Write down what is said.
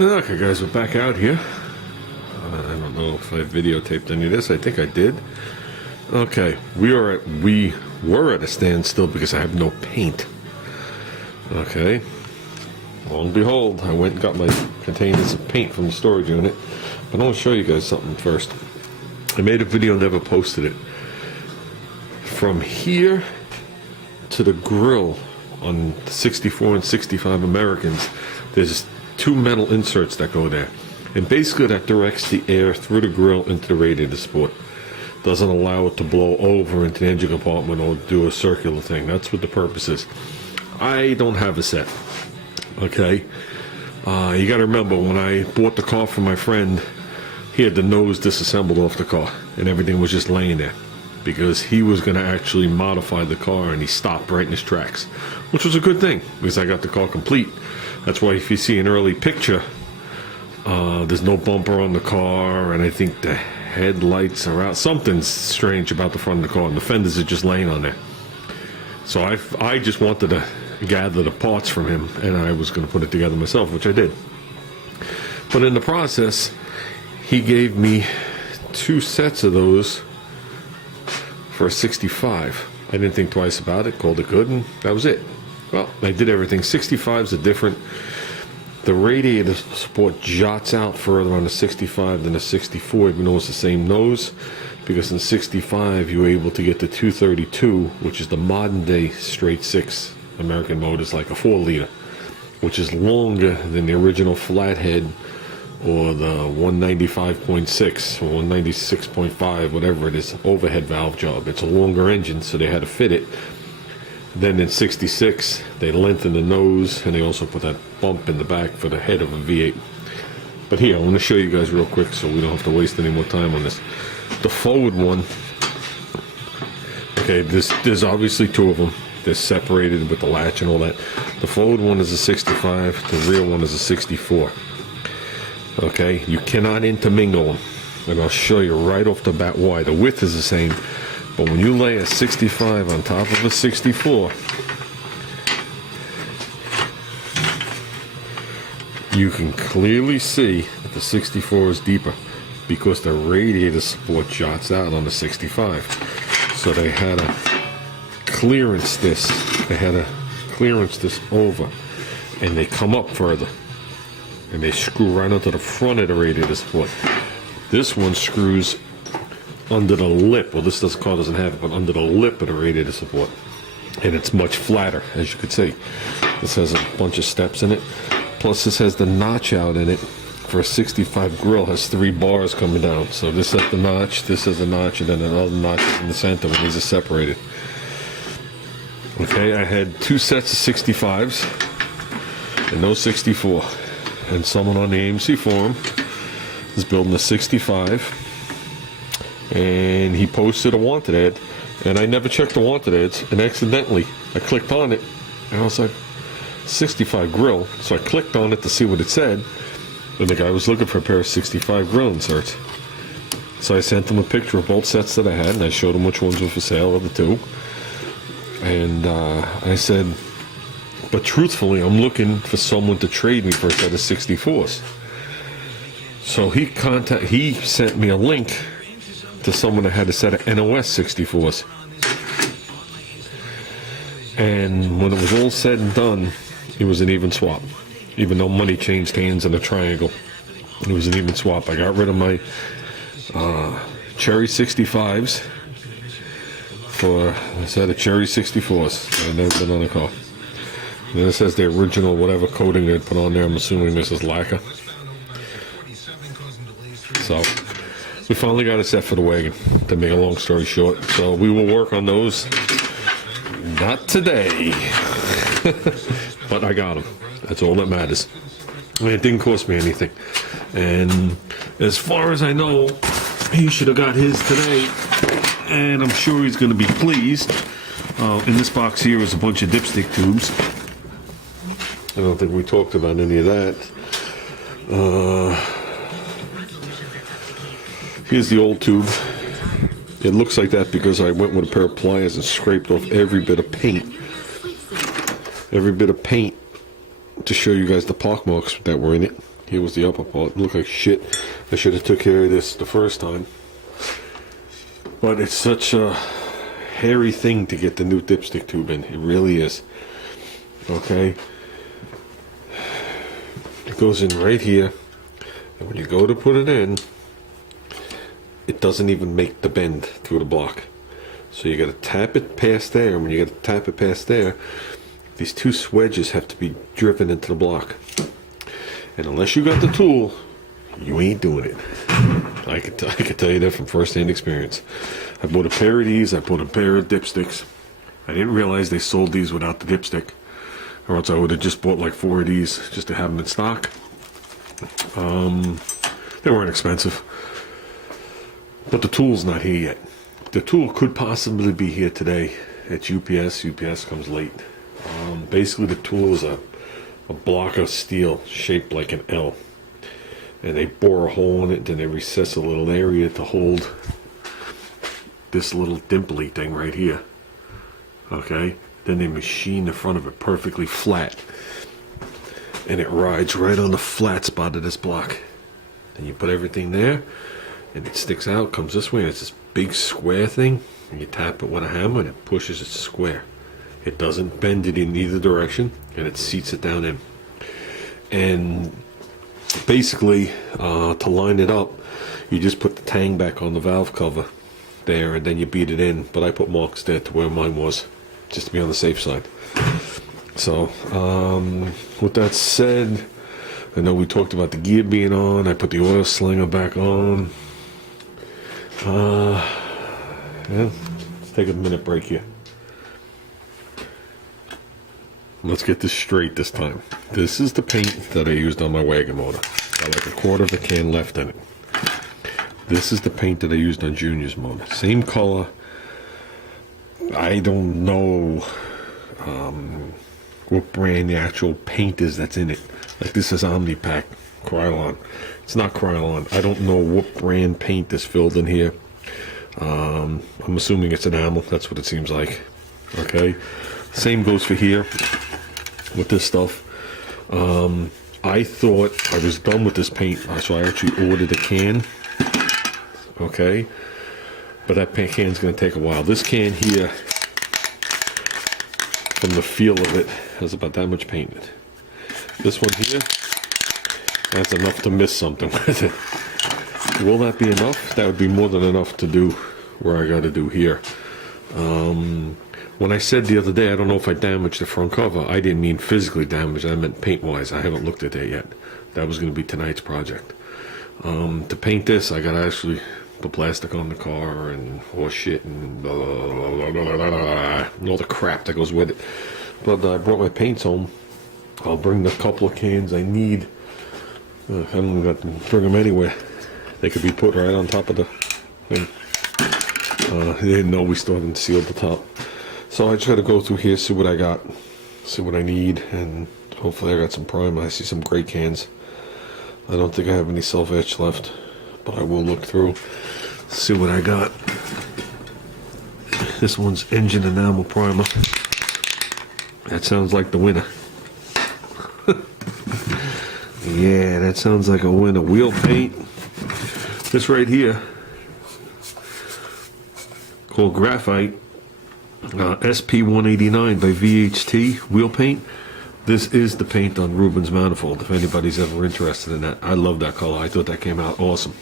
Okay guys, we're back out here. I don't know if I videotaped any of this. I think I did. Okay, we were at a standstill because I have no paint. Okay. Lo and behold, I went and got my containers of paint from the storage unit. But I want to show you guys something first. I made a video, never posted it. From here to the grill on 64 and 65 Americans, there's two metal inserts that go there, and basically that directs the air through the grill into the radiator support. Doesn't allow it to blow over into the engine compartment or do a circular thing. That's what the purpose is. I don't have a set. Okay, you got to remember, when I bought the car from my friend, he had the nose disassembled off the car and everything was just laying there because he was going to actually modify the car, and he stopped right in his tracks, which was a good thing because I got the car complete. That's why if you see an early picture, there's no bumper on the car, and I think the headlights are out. Something's strange about the front of the car, and the fenders are just laying on there. So I just wanted to gather the parts from him, and I was going to put it together myself, which I did. But in the process, he gave me two sets of those for a 65. I didn't think twice about it, called it good, and that was it. Well, I did everything. 65s are different. The radiator support jots out further on the 65 than the 64, even though it's the same nose, because in 65 you're able to get the 232, which is the modern day straight six American motors, like a 4-liter, which is longer than the original flathead or the 195.6 or 196.5, whatever it is, overhead valve job. It's a longer engine, so they had to fit it. Then in 66, they lengthened the nose, and they also put that bump in the back for the head of a V8. But here, I want to show you guys real quick so we don't have to waste any more time on this. The forward one, okay, there's obviously two of them. They're separated with the latch and all that. The forward one is a 65, the rear one is a 64. Okay, you cannot intermingle them, and I'll show you right off the bat why. The width is the same, but when you lay a 65 on top of a 64, you can clearly see that the 64 is deeper because the radiator support jots out on the 65. So they had to clearance this. They had to clearance this over, and they come up further, and they screw right onto the front of the radiator support. This one screws under the lip. Well, this car doesn't have it, but under the lip of the radiator support, and it's much flatter, as you can see. This has a bunch of steps in it. Plus, this has the notch out in it. For a 65 grill, has 3 bars coming down. So this has the notch, this has a notch, and then another notch in the center when these are separated. Okay, I had 2 sets of 65s and no 64. And someone on the AMC forum is building a 65, and he posted a wanted ad, and I never checked the wanted ads, and accidentally I clicked on it, and I was like, 65 grill. So I clicked on it to see what it said, and the guy was looking for a pair of 65 grill inserts. So I sent him a picture of both sets that I had, and I showed him which ones were for sale of the two. And I said, but truthfully, I'm looking for someone to trade me for a set of 64s. So he sent me a link to someone that had a set of NOS 64s. And when it was all said and done, it was an even swap. Even though money changed hands in a triangle, it was an even swap. I got rid of my Cherry 65s for a set of Cherry 64s that I've never been on a car. And then it says the original whatever coating they put on there. I'm assuming this is lacquer. So we finally got a set for the wagon, to make a long story short. So we will work on those. Not today. But I got them. That's all that matters. I mean, it didn't cost me anything. And as far as I know, he should have got his today. And I'm sure he's going to be pleased. In this box here is a bunch of dipstick tubes. I don't think we talked about any of that. Here's the old tube. It looks like that because I went with a pair of pliers and scraped off every bit of paint. Every bit of paint to show you guys the pock marks that were in it. Here was the upper part. It looked like shit. I should have took care of this the first time. But it's such a hairy thing to get the new dipstick tube in. It really is. Okay. It goes in right here. And when you go to put it in, it doesn't even make the bend through the block. So you got to tap it past there. And when you got to tap it past there, these two wedges have to be driven into the block. And unless you got the tool, you ain't doing it. I can tell you that from first-hand experience. I bought a pair of these. I bought a pair of dipsticks. I didn't realize they sold these without the dipstick, or else I would have just bought like 4 of these just to have them in stock. They weren't expensive, but the tool's not here yet. The tool could possibly be here today at UPS. UPS comes late. Basically, the tool is a block of steel shaped like an L, and they bore a hole in it, then they recess a little area to hold this little dimply thing right here. Okay, then they machine the front of it perfectly flat, and it rides right on the flat spot of this block. And you put everything there, and it sticks out, comes this way, and it's this big square thing, and you tap it with a hammer and it pushes it square. It doesn't bend it in either direction, and it seats it down in. And basically, to line it up, you just put the tang back on the valve cover there, and then you beat it in. But I put marks there to where mine was, just to be on the safe side. So, with that said, I know we talked about the gear being on. I put the oil slinger back on. Yeah, let's take a minute break here. Let's get this straight this time. This is the paint that I used on my wagon motor. Got like a quarter of a can left in it. This is the paint that I used on Junior's motor. Same color. I don't know what brand the actual paint is that's in it. Like this is Omnipack Krylon. It's not Krylon. I don't know what brand paint is filled in here. I'm assuming it's enamel. That's what it seems like. Okay. Same goes for here with this stuff. I thought I was done with this paint, so I actually ordered a can. Okay. But that paint can's going to take a while. This can here, from the feel of it, has about that much paint in it. This one here, that's enough to miss something with it. Will that be enough? That would be more than enough to do where I got to do here. When I said the other day, I don't know if I damaged the front cover, I didn't mean physically damaged, I meant paint-wise. I haven't looked at that yet. That was going to be tonight's project. To paint this, I got to actually put plastic on the car and horse shit and blah, blah, blah, blah, blah, blah, and all the crap that goes with it. But I brought my paints home. I'll bring the couple of cans I need. I don't got to bring them anywhere. They could be put right on top of the thing. They didn't know we still hadn't sealed the top. So I just got to go through here, see what I got, see what I need, and hopefully I got some primer. I see some great cans. I don't think I have any self-etch left, but I will look through, see what I got. This one's engine enamel primer. That sounds like the winner. Yeah, that sounds like a winner. Wheel paint. This right here, called Graphite. SP189 by VHT wheel paint. This is the paint on Rubens manifold, if anybody's ever interested in that. I love that color. I thought that came out awesome.